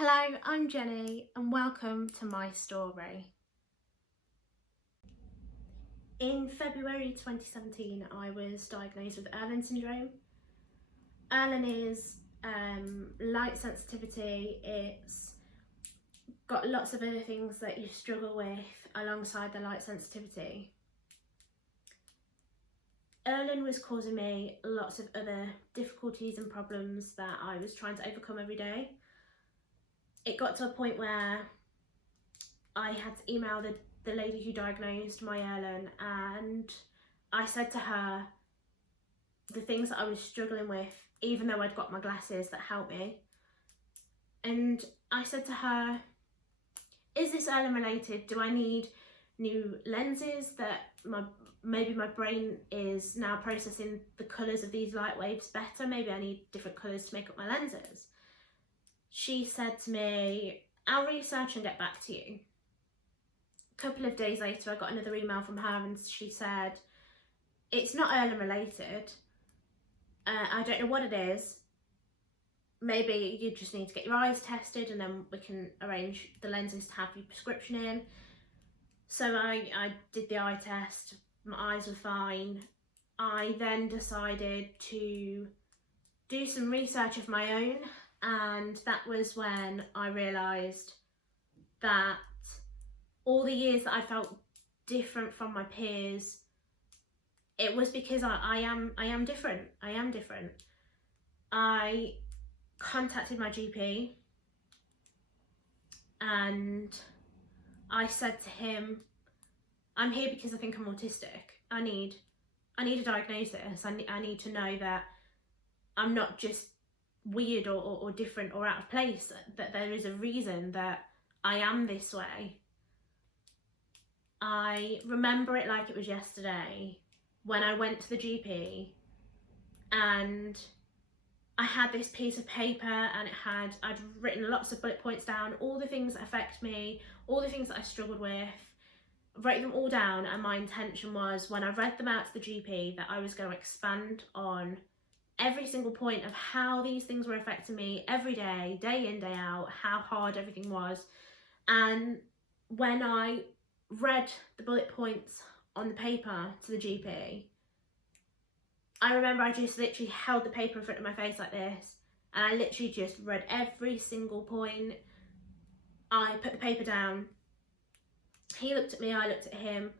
Hello, I'm Jenny and welcome to my story. In February 2017 I was diagnosed with Erlen syndrome. Erlen is light sensitivity. It's got lots of other things that you struggle with alongside the light sensitivity. Erlen was causing me lots of other difficulties and problems that I was trying to overcome every day. It got to a point where I had to email the lady who diagnosed my Erlen, and I said to her the things that I was struggling with, even though I'd got my glasses that helped me. And I said to her, is this Erlen related? Do I need new lenses that maybe my brain is now processing the colours of these light waves better? Maybe I need different colours to make up my lenses. She said to me, I'll research and get back to you. A couple of days later I got another email from her and she said, it's not Erlen related. I don't know what it is. Maybe you just need to get your eyes tested and then we can arrange the lenses to have your prescription in. So I did the eye test, my eyes were fine. I then decided to do some research of my own, and that was when I realised that all the years that I felt different from my peers, it was because I am different. I am different. I contacted my GP and I said to him, I'm here because I think I'm autistic. I need a diagnosis. I need to know that I'm not just weird or different or out of place, that there is a reason that I am this way. I remember it like it was yesterday when I went to the GP and I had this piece of paper and I'd written lots of bullet points down, all the things that affect me, all the things that I struggled with, wrote them all down, and my intention was, when I read them out to the GP, that I was going to expand on every single point of how these things were affecting me every day, day in, day out, how hard everything was. And when I read the bullet points on the paper to the GP, I remember I just literally held the paper in front of my face like this, and I literally just read every single point. I put the paper down. He looked at me, I looked at him,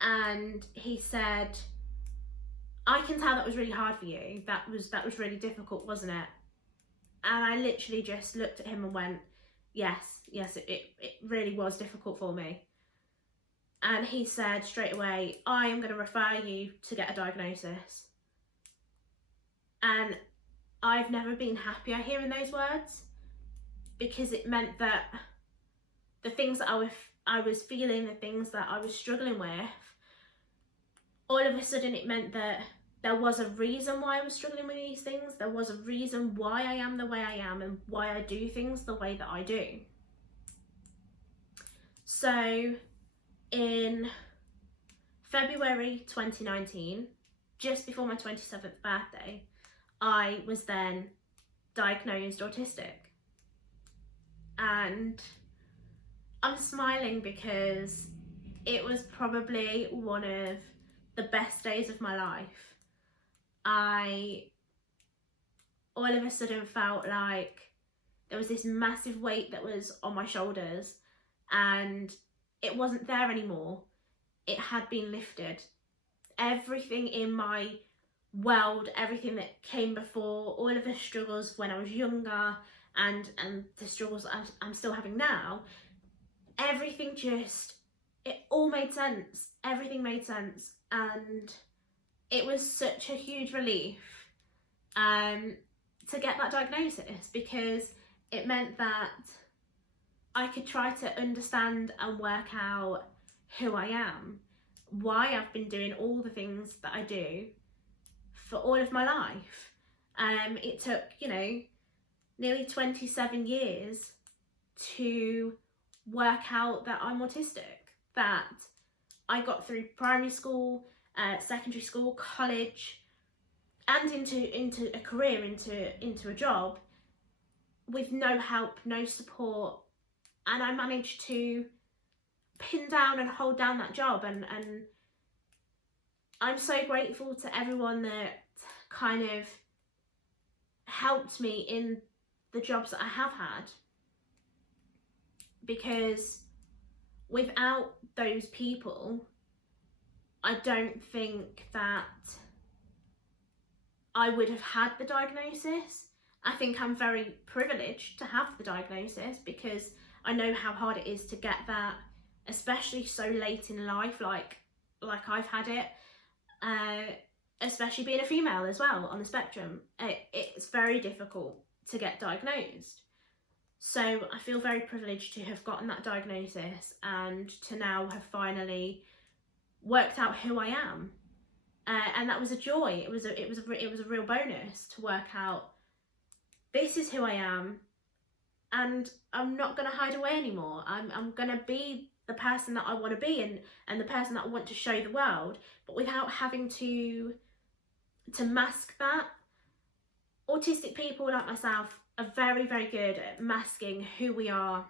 and he said, I can tell that was really hard for you. That was really difficult, wasn't it? And I literally just looked at him and went, yes, it really was difficult for me. And he said straight away, I am going to refer you to get a diagnosis. And I've never been happier hearing those words, because it meant that the things that I was feeling, the things that I was struggling with, all of a sudden it meant that there was a reason why I was struggling with these things. There was a reason why I am the way I am and why I do things the way that I do. So in February 2019, just before my 27th birthday, I was then diagnosed autistic. And I'm smiling because it was probably one of the best days of my life. I all of a sudden felt like there was this massive weight that was on my shoulders and it wasn't there anymore. It had been lifted. Everything in my world, everything that came before, all of the struggles when I was younger and the struggles that I'm still having now, everything it all made sense. Everything made sense, and it was such a huge relief to get that diagnosis, because it meant that I could try to understand and work out who I am, why I've been doing all the things that I do for all of my life. It took, nearly 27 years to work out that I'm autistic, that I got through primary school, secondary school, college, and into a career, into a job with no help, no support, and I managed to pin down and hold down that job, and I'm so grateful to everyone that kind of helped me in the jobs that I have had, because without those people, I don't think that I would have had the diagnosis. I think I'm very privileged to have the diagnosis, because I know how hard it is to get that, especially so late in life, like I've had it, especially being a female as well on the spectrum. It's very difficult to get diagnosed. So I feel very privileged to have gotten that diagnosis and to now have finally worked out who I am, and that was a joy. It was a real bonus to work out, this is who I am, and I'm not going to hide away anymore. I'm going to be the person that I want to be, and the person that I want to show the world, but without having to mask that. Autistic people like myself are very, very good at masking who we are,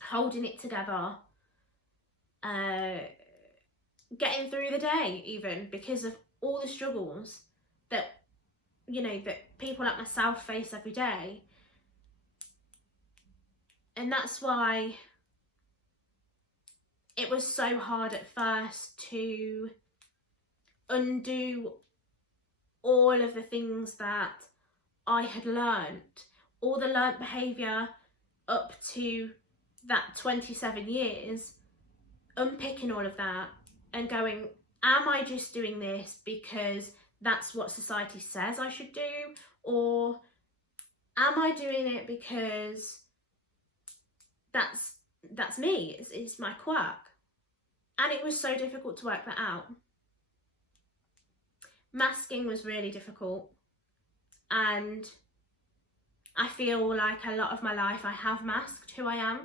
holding it together, getting through the day, even because of all the struggles that, you know, that people like myself face every day. And that's why it was so hard at first to undo all of the things that I had learnt, all the learnt behaviour up to that 27 years, unpicking all of that and going, am I just doing this because that's what society says I should do, or am I doing it because that's me, it's my quirk? And it was so difficult to work that out. Masking was really difficult, and I feel like a lot of my life I have masked who I am.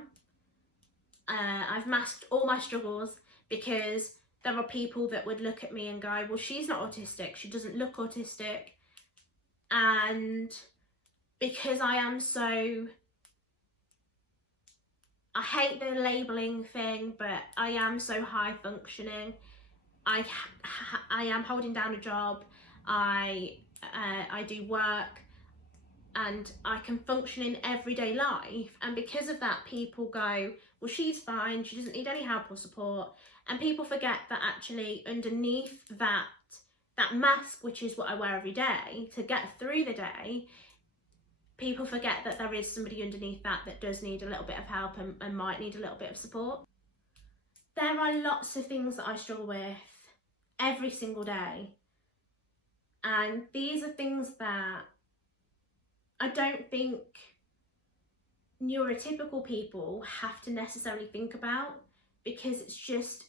I've masked all my struggles, because there are people that would look at me and go, well, she's not autistic, she doesn't look autistic. And because I am so, I hate the labelling thing, but I am so high functioning. I am holding down a job, I do work, and I can function in everyday life, and because of that people go, well, she's fine, she doesn't need any help or support. And people forget that actually underneath that mask, which is what I wear every day to get through the day, people forget that there is somebody underneath that does need a little bit of help and might need a little bit of support. There are lots of things that I struggle with every single day, and these are things that I don't think neurotypical people have to necessarily think about, because it's just,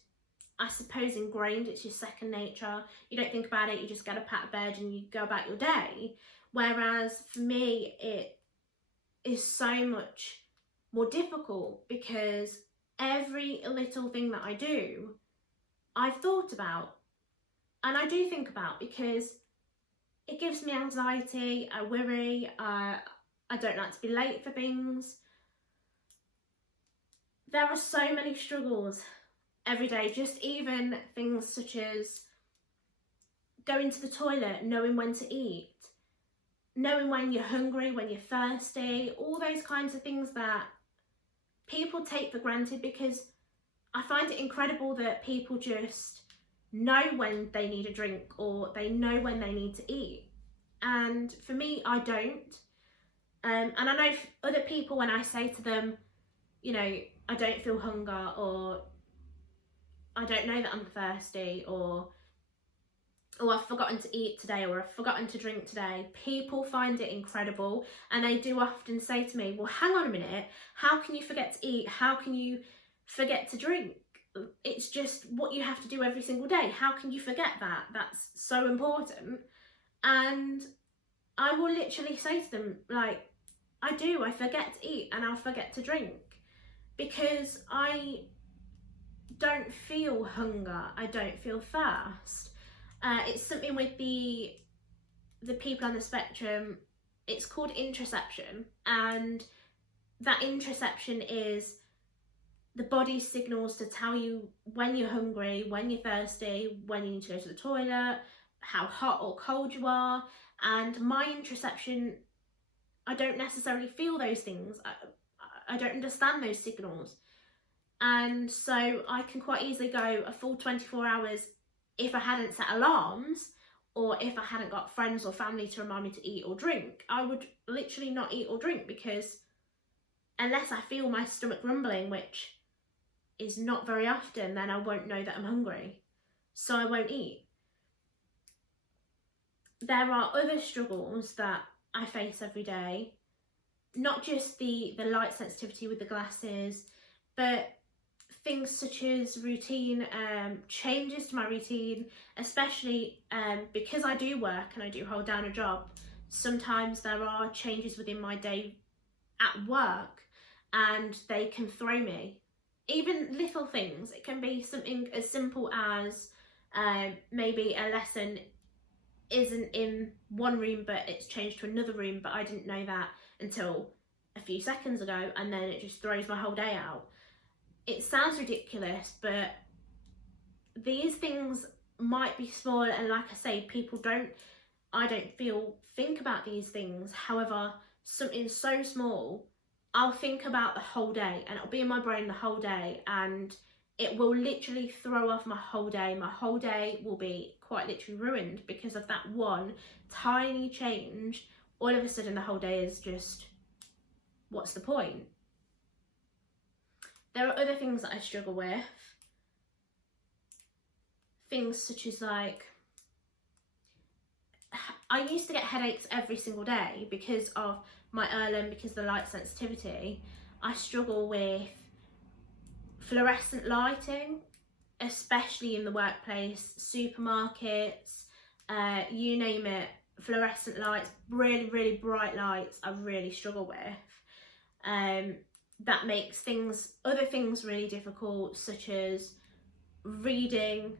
I suppose, ingrained. It's your second nature. You don't think about it, you just get up out of bed and you go about your day. Whereas for me, it is so much more difficult, because every little thing that I do, I've thought about, and I do think about, because it gives me anxiety, I worry, I don't like to be late for things. There are so many struggles every day, just even things such as going to the toilet, knowing when to eat, knowing when you're hungry, when you're thirsty, all those kinds of things that people take for granted, because I find it incredible that people just know when they need a drink or they know when they need to eat. And for me, I don't. And I know other people, when I say to them, you know, I don't feel hunger, or I don't know that I'm thirsty, or I've forgotten to eat today, or I've forgotten to drink today, people find it incredible. And they do often say to me, well, hang on a minute, how can you forget to eat? How can you forget to drink? It's just what you have to do every single day. How can you forget that? That's so important. And I will literally say to them, like, I forget to eat and I'll forget to drink, because I don't feel hunger, I don't feel thirst. It's something with the people on the spectrum, it's called interoception, and that interoception is the body's signals to tell you when you're hungry, when you're thirsty, when you need to go to the toilet, how hot or cold you are. And my interoception, I don't necessarily feel those things. I don't understand those signals. And so I can quite easily go a full 24 hours if I hadn't set alarms, or if I hadn't got friends or family to remind me to eat or drink. I would literally not eat or drink, because unless I feel my stomach rumbling, which is not very often, then I won't know that I'm hungry. So I won't eat. There are other struggles that I face every day, not just the light sensitivity with the glasses, but things such as routine, changes to my routine, especially because I do work and I do hold down a job. Sometimes there are changes within my day at work and they can throw me. Even little things. It can be something as simple as maybe a lesson isn't in one room but it's changed to another room, but I didn't know that until a few seconds ago, and then it just throws my whole day out. It sounds ridiculous, but these things might be small, and like I say, I don't feel think about these things. However, something so small, I'll think about the whole day, and it'll be in my brain the whole day, and it will literally throw off my whole day. My whole day will be quite literally ruined because of that one tiny change. All of a sudden the whole day is just, what's the point? There are other things that I struggle with. Things such as like, I used to get headaches every single day because of my Erlen, because of the light sensitivity. I struggle with fluorescent lighting, especially in the workplace, supermarkets, you name it. Fluorescent lights, really, really bright lights, I really struggle with. That makes other things really difficult, such as reading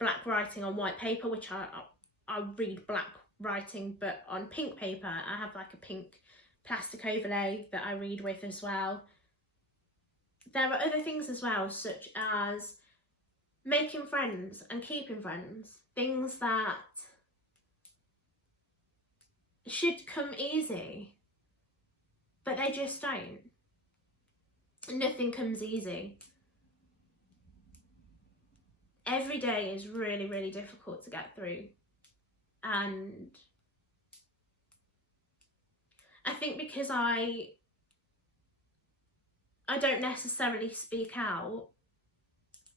black writing on white paper, which I read black writing, but on pink paper. I have like a pink plastic overlay that I read with as well. There are other things as well, such as making friends and keeping friends. Things that should come easy, but they just don't. Nothing comes easy. Every day is really, really difficult to get through. And I think because I don't necessarily speak out,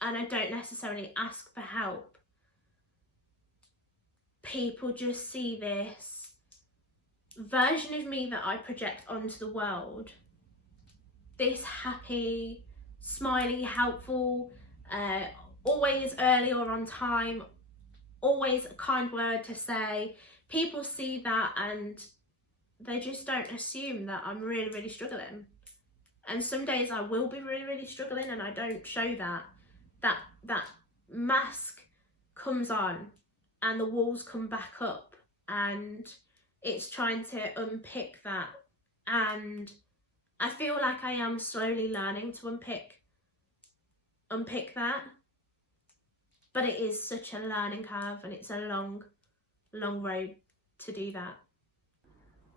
and I don't necessarily ask for help, people just see this version of me that I project onto the world. This happy, smiley, helpful, always early or on time, always a kind word to say. People see that and they just don't assume that I'm really, really struggling. And some days I will be really, really struggling and I don't show that. That mask comes on and the walls come back up, and it's trying to unpick that. And I feel like I am slowly learning to unpick that. But it is such a learning curve, and it's a long, long road to do that.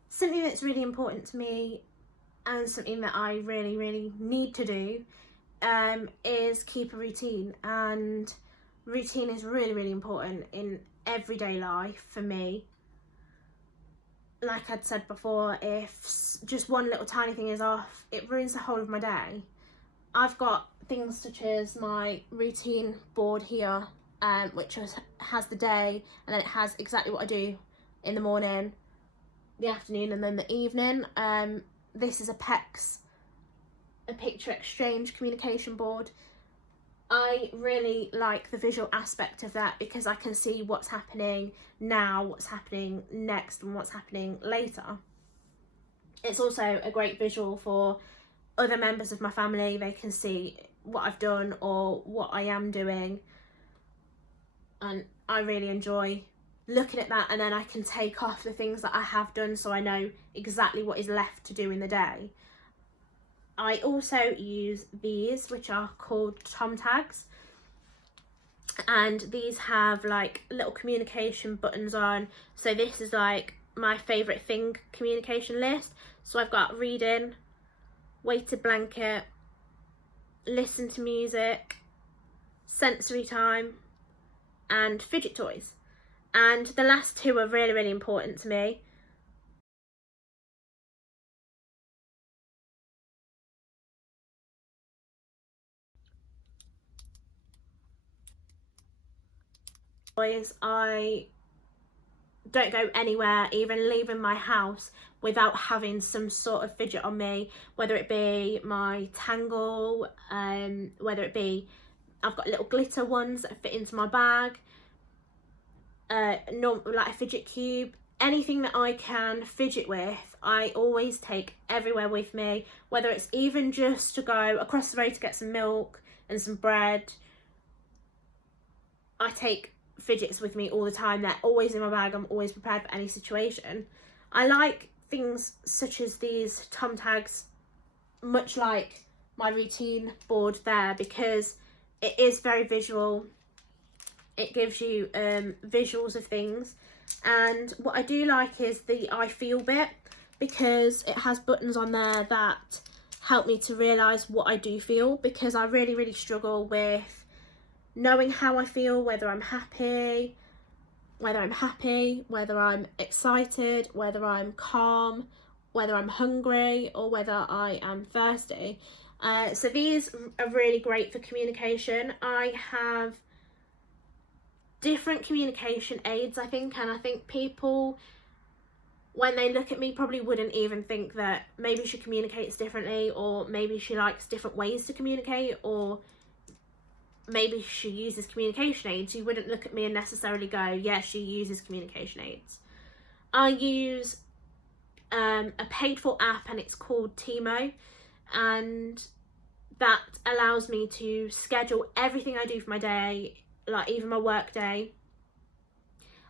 Something that's really important to me, and something that I really, really need to do, is keep a routine. And routine is really, really important in everyday life for me. Like I'd said before, if just one little tiny thing is off, it ruins the whole of my day. I've got things such as my routine board here, which has the day, and then it has exactly what I do in the morning, the afternoon, and then the evening. This is a PEX, a picture exchange communication board. I really like the visual aspect of that because I can see what's happening now, what's happening next, and what's happening later. It's also a great visual for other members of my family. They can see what I've done or what I am doing, and I really enjoy looking at that, and then I can take off the things that I have done so I know exactly what is left to do in the day. I also use these, which are called Tom tags, and these have like little communication buttons on. So this is like my favourite thing communication list. So I've got reading, weighted blanket, listen to music, sensory time, and fidget toys. And the last two are really, really important to me. I don't go anywhere, even leaving my house, without having some sort of fidget on me, whether it be my Tangle, whether it be, I've got little glitter ones that fit into my bag, like a fidget cube, anything that I can fidget with, I always take everywhere with me, whether it's even just to go across the road to get some milk and some bread. I take fidgets with me all the time. They're always in my bag. I'm always prepared for any situation. I like things such as these Tom tags, much like my routine board there, because it is very visual. It gives you visuals of things, and what I do like is the I feel bit, because it has buttons on there that help me to realise what I do feel, because I really struggle with knowing how I feel, whether I'm happy, whether I'm excited, whether I'm calm, whether I'm hungry, or whether I am thirsty. So these are really great for communication. I have different communication aids, I think, and I think people, when they look at me, probably wouldn't even think that maybe she communicates differently, or maybe she likes different ways to communicate, or maybe she uses communication aids. You wouldn't look at me and necessarily go, yeah, she uses communication aids. I use a paid for app, and it's called Timo, and that allows me to schedule everything I do for my day, like even my work day.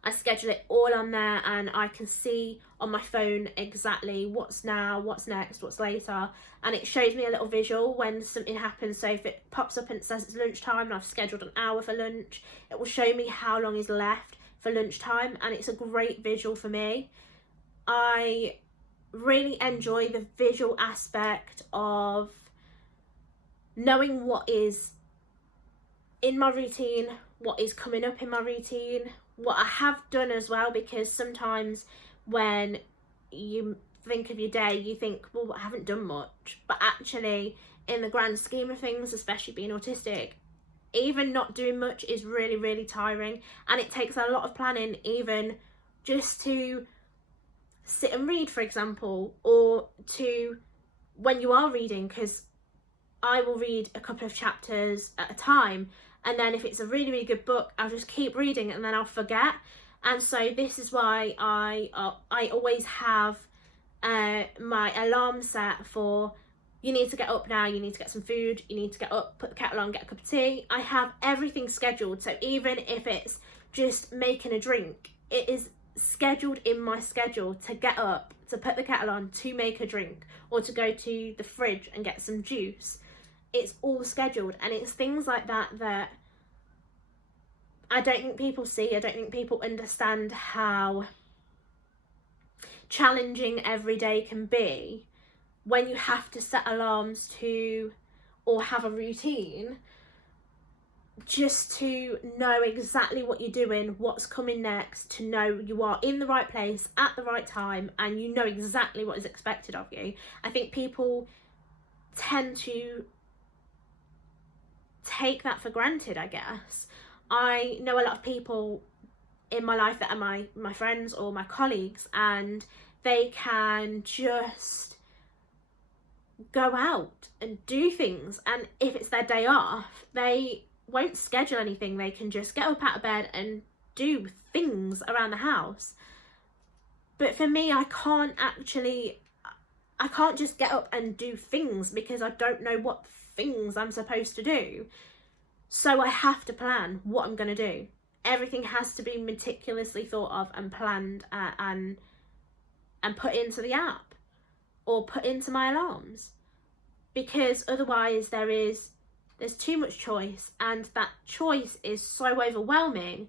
I schedule it all on there, and I can see on my phone exactly what's now, what's next, what's later, and it shows me a little visual when something happens. So if it pops up and it says it's lunchtime and I've scheduled an hour for lunch, it will show me how long is left for lunchtime, and it's a great visual for me. I really enjoy the visual aspect of knowing what is in my routine, what is coming up in my routine, what I have done as well, because sometimes when you think of your day, you think, well, I haven't done much, but actually in the grand scheme of things, especially being autistic, even not doing much is really tiring, and it takes a lot of planning, even just to sit and read, for example, or to, when you are reading, because I will read a couple of chapters at a time, and then if it's a really good book, I'll just keep reading and then I'll forget. And so this is why I always have my alarm set for, you need to get up now, you need to get some food, you need to get up, put the kettle on, get a cup of tea. I have everything scheduled, so even if it's just making a drink, it is scheduled in my schedule to get up, to put the kettle on, to make a drink, or to go to the fridge and get some juice. It's all scheduled, and it's things like that that I don't think people see. I don't think people understand how challenging every day can be when you have to set alarms to, or have a routine, just to know exactly what you're doing, what's coming next, to know you are in the right place at the right time, and you know exactly what is expected of you. I think people tend to take that for granted, I guess. I know a lot of people in my life that are my friends or my colleagues, and they can just go out and do things, and if it's their day off, they won't schedule anything. They can just get up out of bed and do things around the house. But for me, I can't just get up and do things, because I don't know what things I'm supposed to do. So I have to plan what I'm going to do. everything has to be meticulously thought of and planned and put into the app or put into my alarms, because otherwise there's too much choice, and that choice is so overwhelming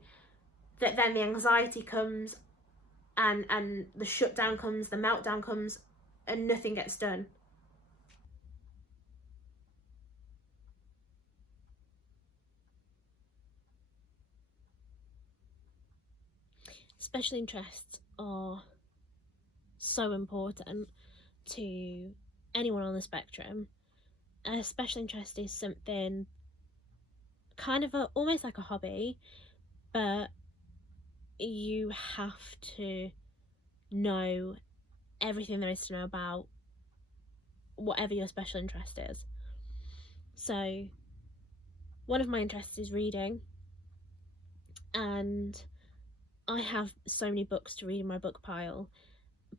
that then the anxiety comes and the shutdown comes, the meltdown comes, and nothing gets done. Special interests are so important to anyone on the spectrum. A special interest is something kind of almost like a hobby, but you have to know everything there is to know about whatever your special interest is. So one of my interests is reading, and I have so many books to read in my book pile,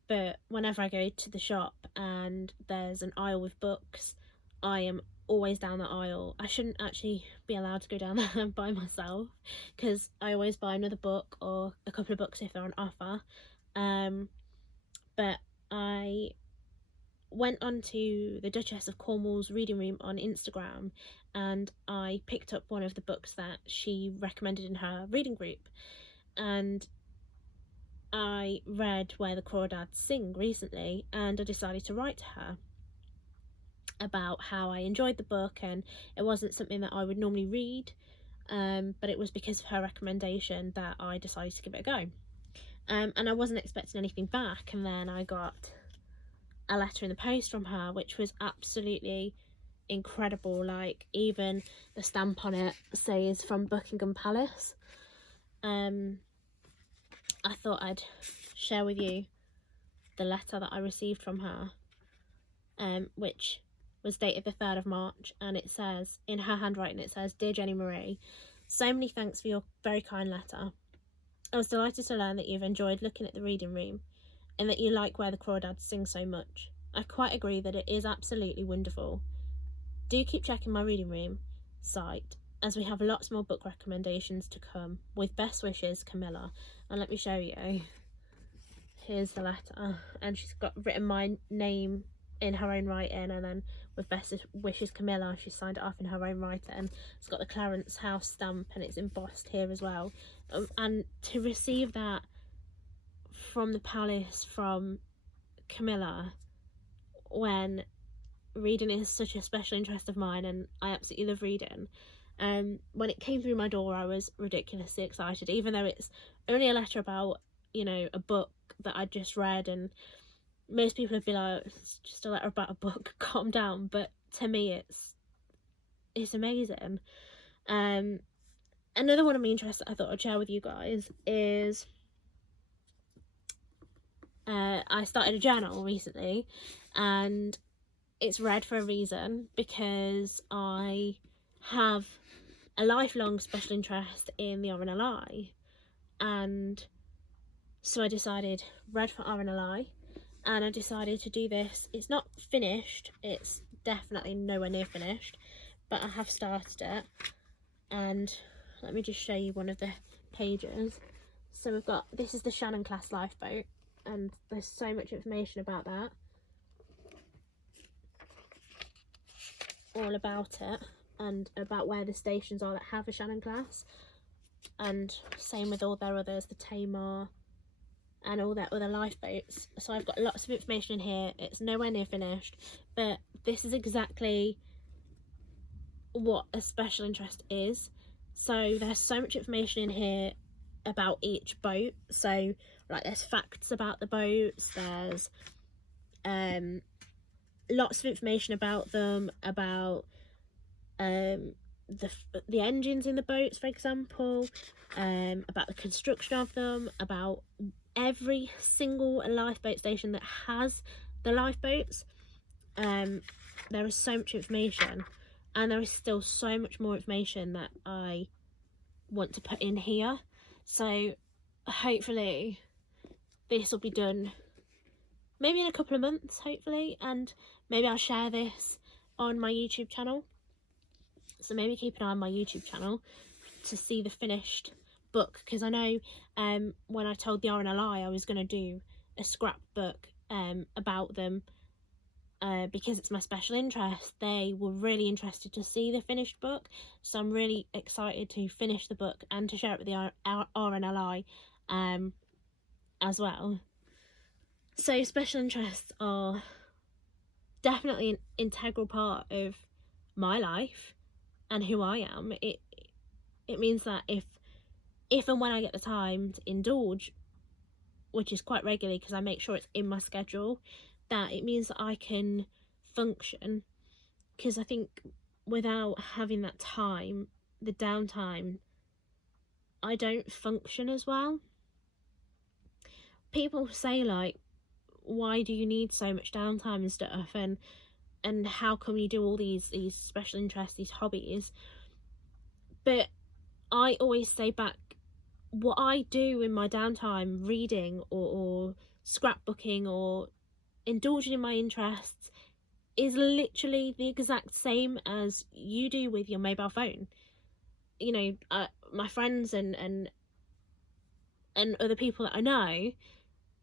but whenever I go to the shop and there's an aisle with books, I am always down the aisle. I shouldn't actually be allowed to go down there by myself, because I always buy another book or a couple of books if they're on offer. But I went onto the Duchess of Cornwall's reading room on Instagram, and I picked up one of the books that she recommended in her reading group, and I read Where the Crawdads Sing recently, and I decided to write to her about how I enjoyed the book, and it wasn't something that I would normally read, but it was because of her recommendation that I decided to give it a go. And I wasn't expecting anything back, and then I got a letter in the post from her, which was absolutely incredible. Like, even the stamp on it says from Buckingham Palace. I thought I'd share with you the letter that I received from her, which was dated the 3rd of March, and it says, in her handwriting, it says, "Dear Jenny Marie, so many thanks for your very kind letter. I was delighted to learn that you've enjoyed looking at the reading room and that you like Where the Crawdads Sing so much. I quite agree that it is absolutely wonderful. Do keep checking my reading room site, as we have lots more book recommendations to come. With best wishes, Camilla." And let me show you. Here's the letter, and she's got written my name in her own writing, and then with best wishes, Camilla, she signed it off in her own writing. It's got the Clarence House stamp, and it's embossed here as well. And to receive that from the palace, from Camilla, when reading is such a special interest of mine, and I absolutely love reading. When it came through my door, I was ridiculously excited, even though it's only a letter about, you know, a book that I just read, and most people would be like, it's just a letter about a book, calm down. But to me, it's amazing. Another one of my interests that I thought I'd share with you guys is I started a journal recently, and it's red for a reason, because I have a lifelong special interest in the RNLI, and so I decided red for RNLI, and I decided to do this. It's not finished, it's definitely nowhere near finished, but I have started it. And let me just show you one of the pages. So we've got, this is the Shannon class lifeboat, and there's so much information about that, all about it, and about where the stations are that have a Shannon class, and same with all their others, the Tamar and all their other lifeboats. So I've got lots of information in here. It's nowhere near finished, but this is exactly what a special interest is. So there's so much information in here about each boat. So like, there's facts about the boats, there's lots of information about them, about the engines in the boats, for example, about the construction of them, about every single lifeboat station that has the lifeboats. There is so much information, and there is still so much more information that I want to put in here. So hopefully this will be done maybe in a couple of months, hopefully, and maybe I'll share this on my YouTube channel. So maybe keep an eye on my YouTube channel to see the finished book, because I know when I told the RNLI I was going to do a scrapbook about them, because it's my special interest. They were really interested to see the finished book, so I'm really excited to finish the book and to share it with the RNLI as well. So special interests are definitely an integral part of my life and who I am. It means that if and when I get the time to indulge, which is quite regularly because I make sure it's in my schedule, that it means that I can function. Because I think without having that time, the downtime, I don't function as well. People say, like, why do you need so much downtime and stuff, and how come you do all these special interests, these hobbies? But I always say back, what I do in my downtime, reading or scrapbooking or indulging in my interests, is literally the exact same as you do with your mobile phone. You know, my friends and other people that I know,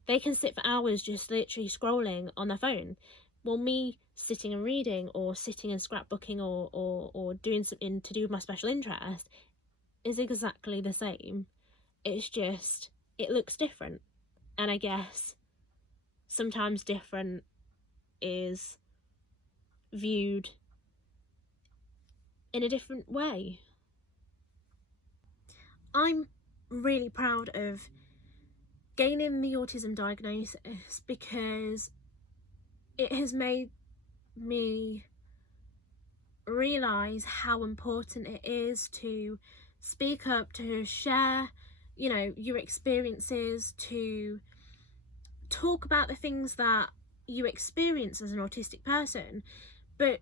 they can sit for hours just literally scrolling on their phone. Well, me sitting and reading or sitting and scrapbooking or doing something to do with my special interest is exactly the same. It's just, it looks different. And I guess sometimes different is viewed in a different way. I'm really proud of gaining the autism diagnosis because it has made me realise how important it is to speak up, to share, you know, your experiences, to talk about the things that you experience as an autistic person, but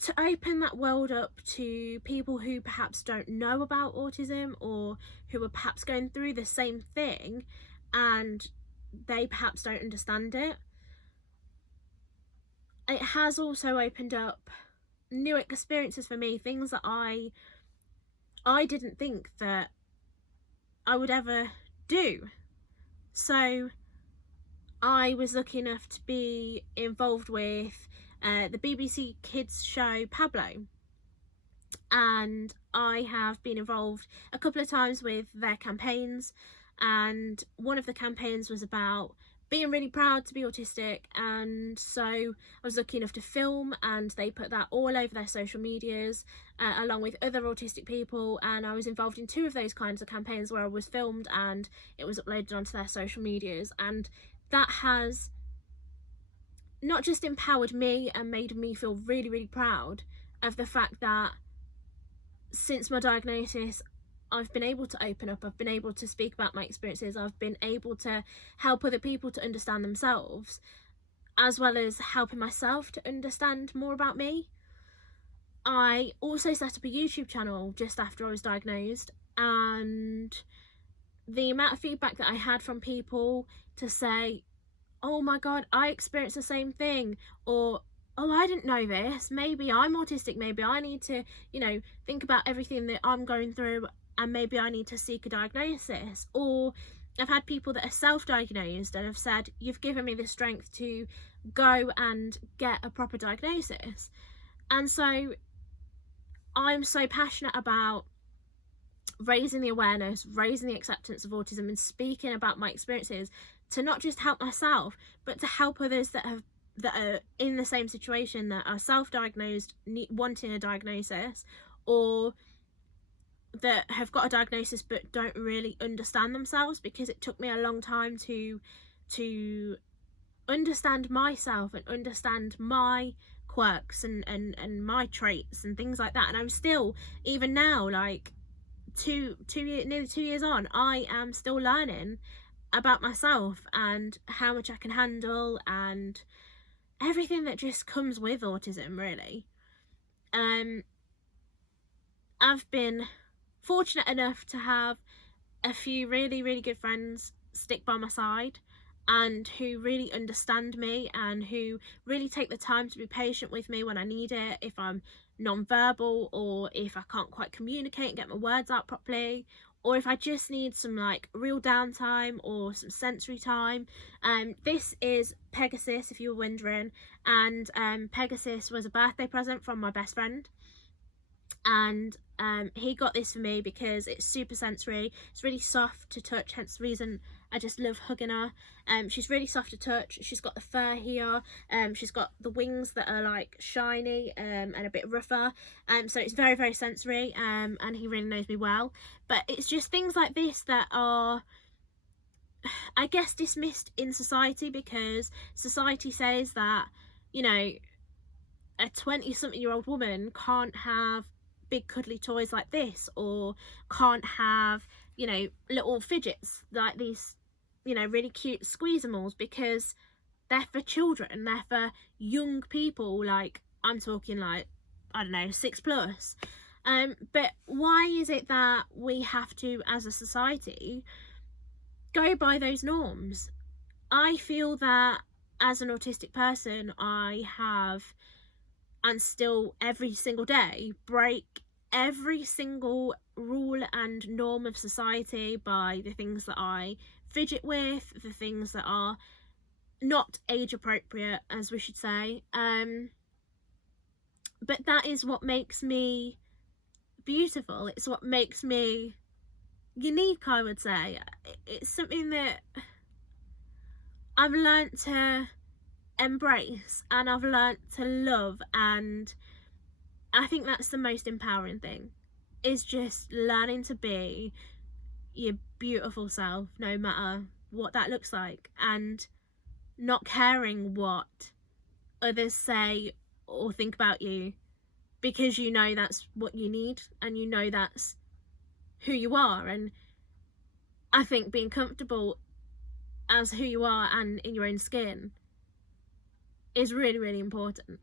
to open that world up to people who perhaps don't know about autism or who are perhaps going through the same thing and they perhaps don't understand it. It has also opened up new experiences for me, things that I didn't think that I would ever do. So I was lucky enough to be involved with the BBC Kids show Pablo, and I have been involved a couple of times with their campaigns, and one of the campaigns was about being really proud to be autistic, and so I was lucky enough to film, and they put that all over their social medias along with other autistic people, and I was involved in 2 of those kinds of campaigns where I was filmed and it was uploaded onto their social medias, and that has not just empowered me and made me feel really, really proud of the fact that since my diagnosis I've been able to open up, I've been able to speak about my experiences, I've been able to help other people to understand themselves, as well as helping myself to understand more about me. I also set up a YouTube channel just after I was diagnosed, and the amount of feedback that I had from people to say, oh my god, I experienced the same thing, or oh, I didn't know this, maybe I'm autistic, maybe I need to, you know, think about everything that I'm going through and maybe I need to seek a diagnosis. Or I've had people that are self-diagnosed and have said, you've given me the strength to go and get a proper diagnosis. And so I'm so passionate about raising the awareness, raising the acceptance of autism, and speaking about my experiences to not just help myself, but to help others that are in the same situation, that are self-diagnosed, wanting a diagnosis, or that have got a diagnosis but don't really understand themselves, because it took me a long time to understand myself and understand my quirks and my traits and things like that. And I'm still, even now, like nearly 2 years on, I am still learning about myself and how much I can handle and everything that just comes with autism, really. I've been fortunate enough to have a few really, really good friends stick by my side and who really understand me and who really take the time to be patient with me when I need it, if I'm non-verbal or if I can't quite communicate and get my words out properly, or if I just need some like real downtime or some sensory time. This is Pegasus, if you were wondering, and Pegasus was a birthday present from my best friend, and he got this for me because it's super sensory. It's really soft to touch, hence the reason I just love hugging her. She's really soft to touch. She's got the fur here, she's got the wings that are like shiny and a bit rougher, so it's very, very sensory, and he really knows me well. But it's just things like this that are, I guess, dismissed in society, because society says that, you know, a 20-something-year-old woman can't have big cuddly toys like this, or can't have, you know, little fidgets like these, you know, really cute squeezamals, because they're for children, they're for young people. Like, I'm talking like, I don't know, 6+. But why is it that we have to, as a society, go by those norms? I feel that as an autistic person, I have, and still every single day, break every single rule and norm of society by the things that I fidget with, the things that are not age appropriate, as we should say. But that is what makes me beautiful. It's what makes me unique, I would say. It's something that I've learnt to embrace, and I've learnt to love, and I think that's the most empowering thing, is just learning to be your beautiful self, no matter what that looks like, and not caring what others say or think about you, because you know that's what you need, and you know that's who you are. And I think being comfortable as who you are and in your own skin is really, really important.